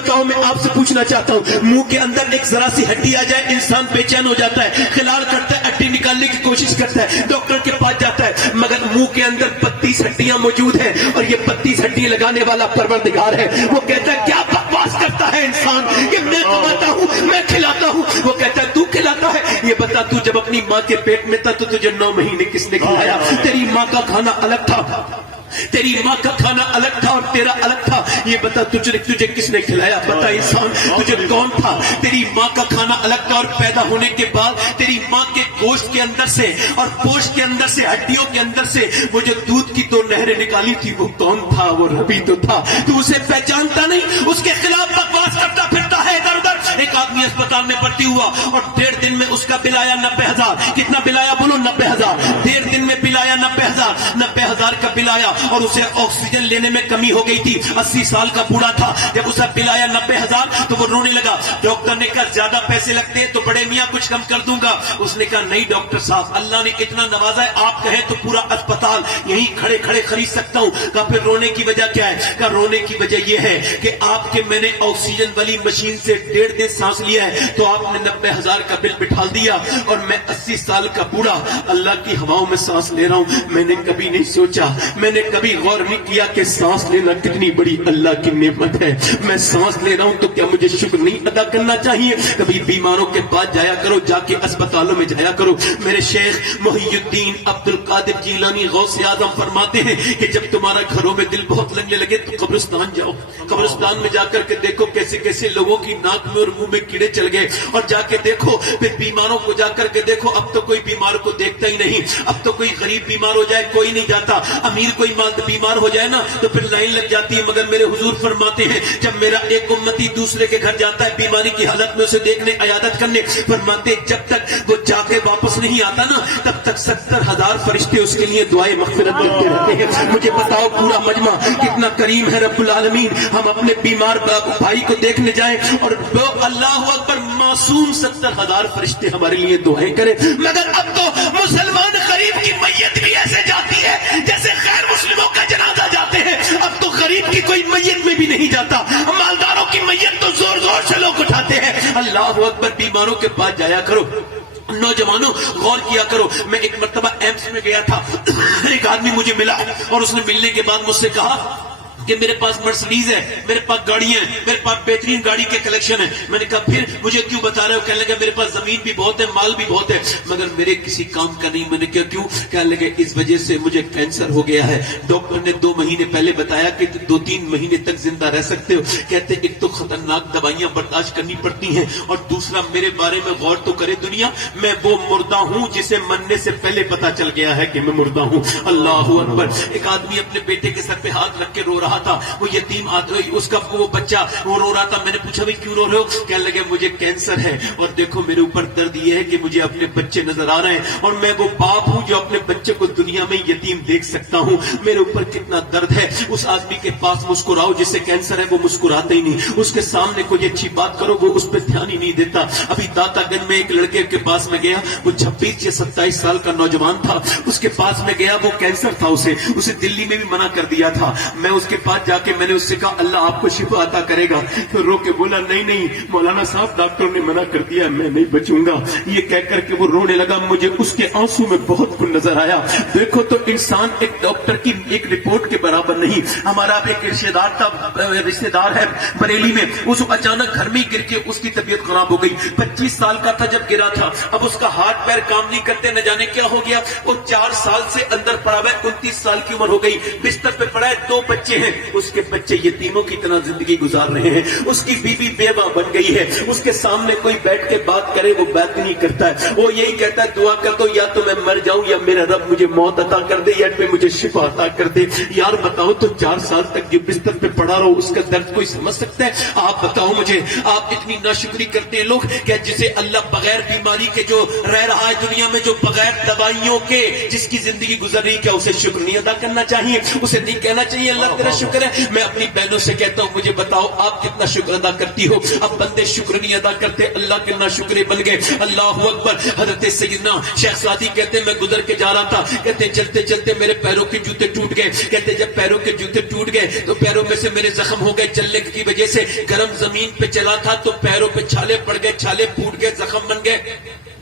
بتاؤ میں آپ سے پوچھنا چاہتا ہوں، منہ کے اندر ایک ذرا سی ہڈی آ جائے انسان بے چین ہو جاتا ہے، خلال کرتا ہے، ہڈی نکالنے کی کوشش کرتا ہے، ڈاکٹر کے پاس جاتا ہے، مگر منہ کے اندر 32 ہڈیاں موجود ہیں اور یہ 32 ہڈیاں لگانے والا پروردگار ہے۔ وہ کہتا ہے کیا بکواس کرتا ہے انسان کہ میں کماتا ہوں، میں کھلاتا ہوں۔ وہ کہتا ہے تو کھلاتا ہے، یہ بتا تو جب اپنی ماں کے پیٹ میں تھا تو تجھے 9 مہینے کس نے کھلایا؟ تیری ماں کا کھانا الگ تھا، تیری ماں کا کھانا الگ تھا اور تیرا الگ تھا، یہ بتا تجھے کس نے کھلایا؟ بتا انسان تجھے کون تھا؟ تیری ماں کا کھانا الگ تھا اور پیدا ہونے کے بعد تیری ماں کے گوشت کے اندر سے اور پوشت کے اندر سے، ہڈیوں کے اندر سے وہ جو دودھ کی 2 نہریں نکالی تھی وہ کون تھا؟ وہ ربی تو تھا، تو اسے پہچانتا نہیں، اس کے خلاف بکواس کرتا پھرتا ہے ادھر ادھر۔ ایک آدمی اسپتال میں بھرتی ہوا اور 1.5 دن میں اس کا بل آیا 90,000۔ کتنا بل آیا بولو؟ 90,000۔ 1.5 دن میں بل آیا 90,000۔ 90,000 کا بل آیا اور اسے آکسیجن لینے میں کمی ہو گئی تھی، 80 سال کا بوڑھا تھا۔ جب اسے بل آیا 90,000 تو وہ رونے لگا۔ ڈاکٹر نے کہا زیادہ پیسے لگتے ہیں تو بڑے میاں کچھ کم کر دوں گا۔ اس نے کہا نہیں ڈاکٹر صاحب، اللہ نے اتنا نوازا ہے، آپ کہیں تو پورا اسپتال یہیں کھڑے کھڑے خرید سکتا ہوں۔ کہا پھر رونے کی وجہ کیا ہے؟ کہا رونے کی وجہ یہ ہے کہ آپ کے میں نے آکسیجن والی مشین سے 1.5 دن سانس لیا ہے تو آپ نے 90,000 کا بل بٹھا دیا اور میں 80 سال کا بوڑھا اللہ کی ہواؤں میں سانس لے رہا ہوں۔ میں نے کبھی نہیں سوچا، میں نے کبھی غور نہیں کیا کہ سانس لینا کتنی بڑی اللہ کی نعمت ہے۔ میں سانس لے رہا ہوں تو کیا مجھے شکر نہیں ادا کرنا چاہیے؟ کبھی بیماروں کے پاس جایا کرو، جا کے اسپتالوں میں جایا کرو۔ میرے شیخ محی الدین عبد القادر جیلانی غوث اعظم فرماتے ہیں کہ جب تمہارا گھروں میں دل بہت لگنے لگے تو قبرستان جاؤ، قبرستان میں جا کر کے دیکھو کیسے کیسے لوگوں کی ناک میں اور منہ میں کیڑے چل گئے، اور جا کے دیکھو پھر بیماروں کو جا کر کے دیکھو، اب تو کوئی بیمار کو دیکھتا ہی نہیں، اب تو کوئی غریب بیمار ہو جائے کوئی نہیں جاتا، امیر کوئی بیمار ہو جائے نا تو پھر لائن لگ جاتی ہے۔ مگر میرے حضور فرماتے ہیں جب میرا ایک امتی دوسرے کے گھر جاتا ہے بیماری کی حالت میں اسے دیکھنے، عیادت کرنے، فرماتے جب تک وہ جا کے واپس نہیں آتا نا تب تک 70,000 فرشتے اس کے لیے دعائیں مغفرت کرتے رہتے ہیں۔ مجھے بتاؤ پورا مجمع کتنا کریم ہے رب العالمین، ہم اپنے بیمار بھائی کو دیکھنے جائیں اور اللہ اکبر معصوم 70,000 فرشتے ہمارے لیے دعائیں کریں۔ مگر اب تو مسلمان غریب کی میت بھی ایسے جاتی ہے جیسے غیر مسلموں کا جنازہ جاتے ہیں، اب تو غریب کی کوئی میت میں بھی نہیں جاتا، مالداروں کی میت تو زور زور سے لوگ اٹھاتے ہیں۔ اللہ اکبر، بیماروں کے پاس جایا کرو۔ نوجوانوں غور کیا کرو، میں ایک مرتبہ ایمس میں گیا تھا، ایک آدمی مجھے ملا اور اس نے ملنے کے بعد مجھ سے کہا کہ میرے پاس مرسڈیز ہے، میرے پاس گاڑیاں ہیں، میرے پاس بہترین گاڑی کے کلیکشن ہے۔ میں نے کہا پھر مجھے کیوں بتا رہے ہو؟ کہنے لگا میرے پاس زمین بھی بہت ہے، مال بھی بہت ہے، مگر میرے کسی کام کا نہیں۔ میں نے کہا کیوں؟ کہنے لگے اس وجہ سے مجھے کینسر ہو گیا ہے، ڈاکٹر نے 2 مہینے پہلے بتایا کہ 2-3 مہینے تک زندہ رہ سکتے ہو۔ کہتے ایک تو خطرناک دوائیاں برداشت کرنی پڑتی ہیں اور دوسرا میرے بارے میں غور تو کرے دنیا، میں وہ مردہ ہوں جسے مرنے سے پہلے پتا چل گیا ہے کہ میں مردہ ہوں۔ اللہ اکبر۔ ایک آدمی اپنے بیٹے کے سر پہ ہاتھ رکھ کے رو رہا تھا، وہ یتیم اس کا وہ بچہ وہ رو رہا تھا۔ میں نے پوچھا بھائی کیوں رو رہے ہو؟ کہنے لگے مجھے کینسر ہے اور دیکھو میرے اوپر درد یہ ہے کہ مجھے اپنے بچے نظر آ رہے ہیں اور میں وہ باپ ہوں جو اپنے بچے کو دنیا میں یتیم دیکھ سکتا ہوں، میرے اوپر کتنا درد ہے۔ اس آدمی کے پاس مسکراؤ جسے کینسر ہے، وہ مسکراتے ہی نہیں، اس کے سامنے کوئی اچھی بات کرو وہ اس پہ دھیان ہی نہیں دیتا۔ ابھی داتا گنج میں ایک لڑکے کے پاس میں گیا، وہ 26 یا 27 سال کا نوجوان تھا، اس کے پاس میں گیا، وہ کینسر تھا، اسے دلی میں بھی منع کر دیا تھا۔ میں اس کے پاس جا کے میں نے اس سے کہا اللہ آپ کو شفا عطا کرے گا، تو رو کے بولا نہیں مولانا صاحب ڈاکٹر نے منع کر دیا، میں نہیں بچوں گا۔ یہ کہہ کر کے وہ رونے لگا، مجھے اس کے آنسو میں بہت کچھ نظر آیا۔ دیکھو تو انسان ایک ڈاکٹر کی ایک رپورٹ کے برابر نہیں۔ ہمارا ایک رشتہ دار ہے بریلی میں، اس اچانک گھر میں گر کے اس کی طبیعت خراب ہو گئی، 25 سال کا تھا جب گرا تھا، اب اس کا ہاتھ پیر کام نہیں کرتے، نہ جانے کیا ہو گیا، وہ 4 سال سے اندر پڑا ہوا ہے، 29 سال کی عمر ہو گئی، بستر پہ پڑا ہے، 2 بچے ہیں، اس کے بچے یتیموں کی طرح زندگی گزار رہے ہیں، اس کی بیوی بیوہ بن گئی ہے، اس کے سامنے کوئی بیٹھ کے بات کرے وہ بات نہیں کرتا ہے، وہ یہی کہتا ہے دعا کر دو یا تو میں مر جاؤں یا میرا رب مجھے موت عطا کر دے یا پھر مجھے شفا عطا کر دے۔ یار بتاؤ تو 4 سال تک جو بستر پہ پڑا رہو اس کا درد کوئی سمجھ سکتا ہے؟ آپ بتاؤ مجھے، آپ اتنی ناشکری کرتے ہیں لوگ کہ جسے اللہ بغیر بیماری کے جو رہ رہا ہے دنیا میں، جو بغیر دوائیوں کے جس کی زندگی گزر رہی، کیا اسے شکر نہیں ادا کرنا چاہیے؟ اسے نہیں کہنا چاہیے اللہ تیرا شکر ہے. میں اپنی بہنوں سے کہتا ہوں مجھے بتاؤ آپ کتنا شکر ادا کرتی ہو. اب بندے شکر نہیں ادا کرتے, اللہ کے ناشکرے بن گئے. اللہ اکبر. حضرت سیدنا شیخ سعدی کہتے ہیں میں گزر کے جا رہا تھا, کہتے ہیں چلتے چلتے میرے پیروں کے جوتے ٹوٹ گئے. کہتے جب پیروں کے جوتے ٹوٹ گئے تو پیروں میں سے میرے زخم ہو گئے چلنے کی وجہ سے. گرم زمین پہ چلا تھا تو پیروں پہ چھالے پڑ گئے, چھالے پھوٹ گئے, زخم بن گئے.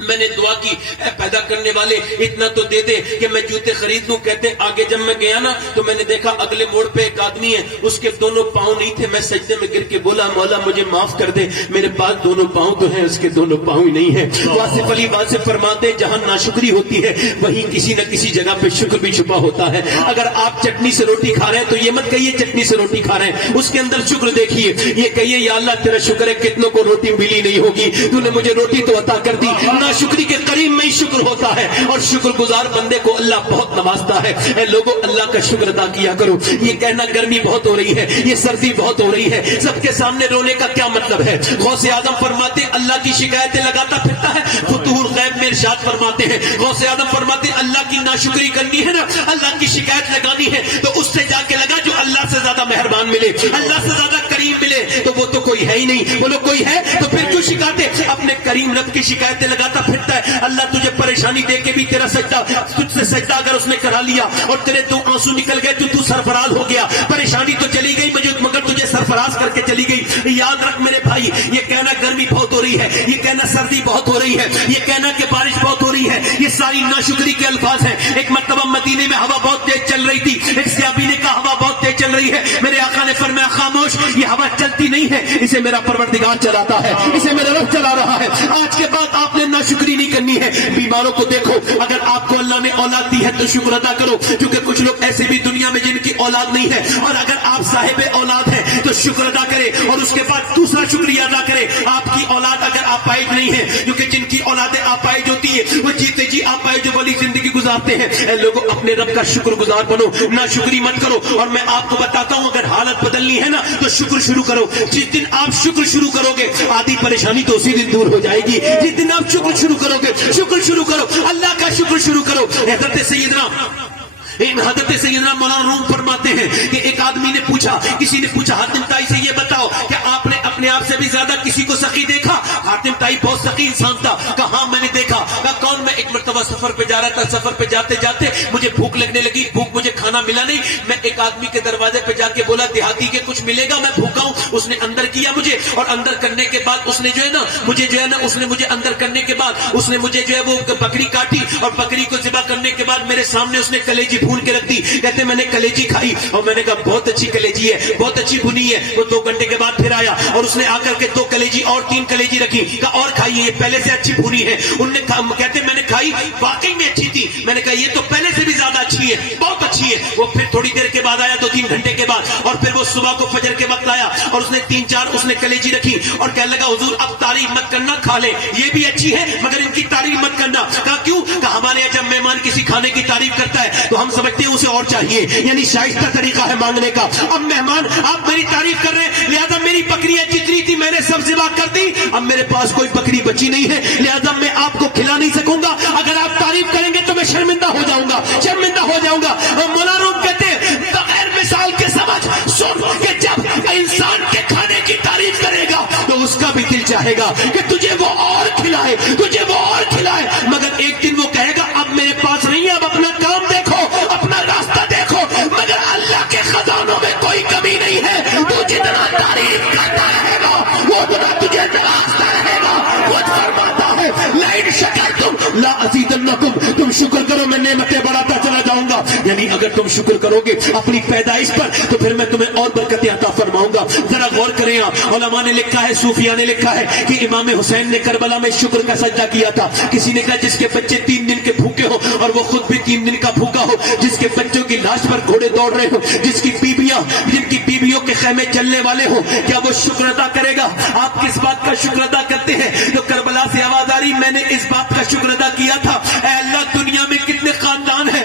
میں نے دعا کی اے پیدا کرنے والے اتنا تو دے دے کہ میں جوتے خرید لوں. کہتے آگے جب میں گیا نا تو میں نے دیکھا اگلے موڑ پہ ایک آدمی ہے, اس کے دونوں پاؤں نہیں تھے. میں سجدے میں گر کے بولا مولا مجھے معاف کر دے, میرے پاس دونوں پاؤں تو ہیں, اس کے دونوں پاؤں ہی نہیں ہیں. واصف علی واصف فرماتے ہیں جہاں ناشکری ہوتی ہے وہیں کسی نہ کسی جگہ پہ شکر بھی چھپا ہوتا ہے. اگر آپ چٹنی سے روٹی کھا رہے ہیں تو یہ مت کہیے چٹنی سے روٹی کھا رہے ہیں, اس کے اندر شکر دیکھیے. یہ کہیے یا اللہ تیرا شکر ہے کتنوں کو روٹی ملی نہیں ہوگی, تو نے مجھے روٹی تو عطا کر دی. ناشکری کے قریب میں ہی شکر ہوتا ہے, اور شکر گزار بندے کو اللہ بہت نوازتا ہے. اے لوگوں اللہ کا شکر ادا کیا کرو. یہ کہنا گرمی بہت ہو رہی ہے, یہ سردی بہت ہو رہی ہے, سب کے سامنے رونے کا کیا مطلب ہے. غوث اعظم فرماتے اللہ کی شکایتیں لگاتا پھرتا ہے. فتوح الغیب میں ارشاد فرماتے ہیں, غوث اعظم فرماتے اللہ کی ناشکری کرنی ہے نا, اللہ کی شکایت لگانی ہے تو اس سے جا کے لگا جو اللہ سے زیادہ مہربان ملے, اللہ سے زیادہ کریم ملے. تو وہ تو کوئی ہے ہی نہیں. بولو کوئی ہے تو پھر کیوں شکایتیں. اپنے کریم رب کی شکایتیں لگاتا پھرتا ہے. اللہ تجھے پریشانی دے کے بھی تیرا سجدہ, تجھ سے سجدہ اگر اس نے کرا لیا اور تیرے دو آنسو نکل گئے تو سرفراز ہو گیا. پریشانی تو چلی گئی مگر تجھے سرفراز کر کے چلی گئی. یاد رکھ میرے بھائی, یہ کہنا گرمی بہت ہو رہی ہے, یہ کہنا سردی بہت ہو رہی ہے, یہ کہنا کہ بارش بہت ہو رہی ہے, یہ ساری ناشکری کے الفاظ ہیں. ایک مرتبہ مدینے میں ہوا بہت تیز چل رہی تھی. ایک صحابی نے کہا ہوا بہت تیز چل رہی ہے. میرے آقا نے فرمایا خاموش, یہ ہوا چلتی نہیں ہے, اسے میرا پروردگار چلاتا ہے, اسے میرا رب چلا رہا ہے. آج کے بعد آپ نے ناشکری نہیں کرنی ہے. بیماروں کو دیکھو, اگر آپ کو اللہ نے اولاد دی ہے تو شکر ادا کرو, کیونکہ کچھ لوگ ایسے بھی دنیا میں جن کی اولاد نہیں ہے, اور اگر آپ صاحب اولاد ہیں تو شکر ادا کرے. اور اس کے بعد دوسرا شکریہ ادا کرے آپ کی اولاد اگر آپائج نہیں ہے, کیونکہ جن کی اولادیں آپائج ہوتی ہے وہ جیتے جی آپائج جو والی زندگی گزارتے ہیں. اے لوگوں اپنے رب کا شکر گزار بنو, ناشکری مت کرو. اور میں آپ کو بتاتا ہوں اگر حالت بدلنی ہے نا تو شکر شروع کرو. جس دن آپ شکر شروع کرو گے آدھی پریشانی تو اسی دن دور ہو جائے گی. جس دن آپ شکر شروع کرو گے, شکر شروع کرو, اللہ کا شکر شروع کرو. حضرت سیدنا مولانا روم فرماتے ہیں کہ ایک آدمی نے پوچھا, کسی نے پوچھا حاتم تائی سے یہ بتاؤ کہ آپ نے اپنے آپ سے بھی زیادہ کسی کو سخی دیکھا؟ حاتم تائی بہت سخی انسان تھا. کہا ہاں میں نے دیکھا. کہا کون؟ میں ایک مرتبہ سفر پہ جا رہا تھا, سفر پہ جاتے جاتے مجھے بھوک لگنے لگی, مجھے کھانا ملا نہیں. میں ایک آدمی کے دروازے پہ جا کے بولا دیہاتی کے کچھ ملے گا, میں بھوکا ہوں. اس نے اندر کیا مجھے, اور اندر کرنے کے بعد اس نے جو ہے نا اس نے مجھے اندر کرنے کے بعد اس نے مجھے جو ہے وہ بکری کاٹی, اور بکری کو ذبح کرنے کے بعد میرے سامنے اس نے کلیجی بھون کے رکھ دی. کہتے میں نے کلیجی کھائی اور میں نے کہا بہت اچھی کلیجی ہے, بہت اچھی بھنی ہے. وہ 2 گھنٹے کے بعد پھر آیا اور اس نے آ کر کے 2 کلیجی اور 3 کلیجی رکھی. کہا اور کھائیے, یہ پہلے سے اچھی بھنی ہے. انہوں نے کہتے میں نے کھائی, واقعی میں اچھی تھی. میں نے کہا یہ تو پہلے سے بھی زیادہ اچھی ہے, بہت اچھی ہے. وہ پھر تھوڑی دیر کے بعد آیا, 2-3 گھنٹے کے بعد, اور پھر وہ صبح کو فجر کے وقت آیا اور اس نے 3-4 اس نے کلیجی رکھی اور کہنے لگا حضور اب تعریف مت کرنا, کھا لیں, یہ بھی اچھی ہے مگر ان کی تعریف مت کرنا. کہا کیوں؟ کہا ہمارے یہاں جب مہمان کسی کھانے کی تعریف کرتا ہے تو ہم سمجھتے ہیں اسے اور چاہیے, یعنی شائستہ طریقہ ہے مانگنے کا. اب مہمان آپ میری تعریف کر رہے ہیں, لہذا میری بکریاں جتنی تھی میں نے سب ذبح کر دی, اب میرے پاس کوئی بکری بچی نہیں ہے, لہذا میں آپ کو کھلا نہیں سکوں گا. اگر آپ تعریف کریں گے تو میں شرمندہ ہو جاؤں گا, شرمندہ ہو جاؤں گا. مولانا روم کہتے ہیں بغیر مثال کے سمجھ سن کہ جب انسان کے کھانے کی تعریف کرے گا تو اس کا بھی دل چاہے گا کہ تجھے وہ اور کھلائے, تجھے وہ اور کھلائے. مگر ایک دن وہ کہے گا اب میرے پاس نہیں ہے, اب اپنا کام دیکھو, اپنا راستہ دیکھو. مگر اللہ کے خزانوں میں کوئی کمی نہیں ہے, تو جتنا تعریف کرتا رہے گا وہ اتنا تجھے نوازتا رہے گا. وہ فرماتا ہے لئن شکرتم لا ازیدنکم, تم شکر کرو میں نعمتیں بڑھاتا چلا جاؤں گا. یعنی اگر تم شکر کرو گے اپنی پیدائش پر تو پھر میں تمہیں اور برکتیں عطا فرماؤں گا. ذرا غور کریں, علماء نے لکھا ہے, صوفیاء نے لکھا ہے کہ امام حسین نے کربلا میں شکر کا سجدہ کیا تھا. کسی نے کہا جس کے بچے 3 دن کے بھوکے ہو اور وہ خود بھی 3 دن کا بھوکا ہو, جس کے بچوں کی لاش پر گھوڑے دوڑ رہے ہو, جس کی بیویاں جن کی بیویوں کے خیمے چلنے والے ہو, کیا وہ شکر ادا کرے گا؟ آپ کس بات کا شکر ادا کرتے ہیں؟ تو کربلا سے آواز آ رہی میں نے اس بات کا شکر ادا کیا تھا. اے اللہ دنیا میں کتنے خاندان ہیں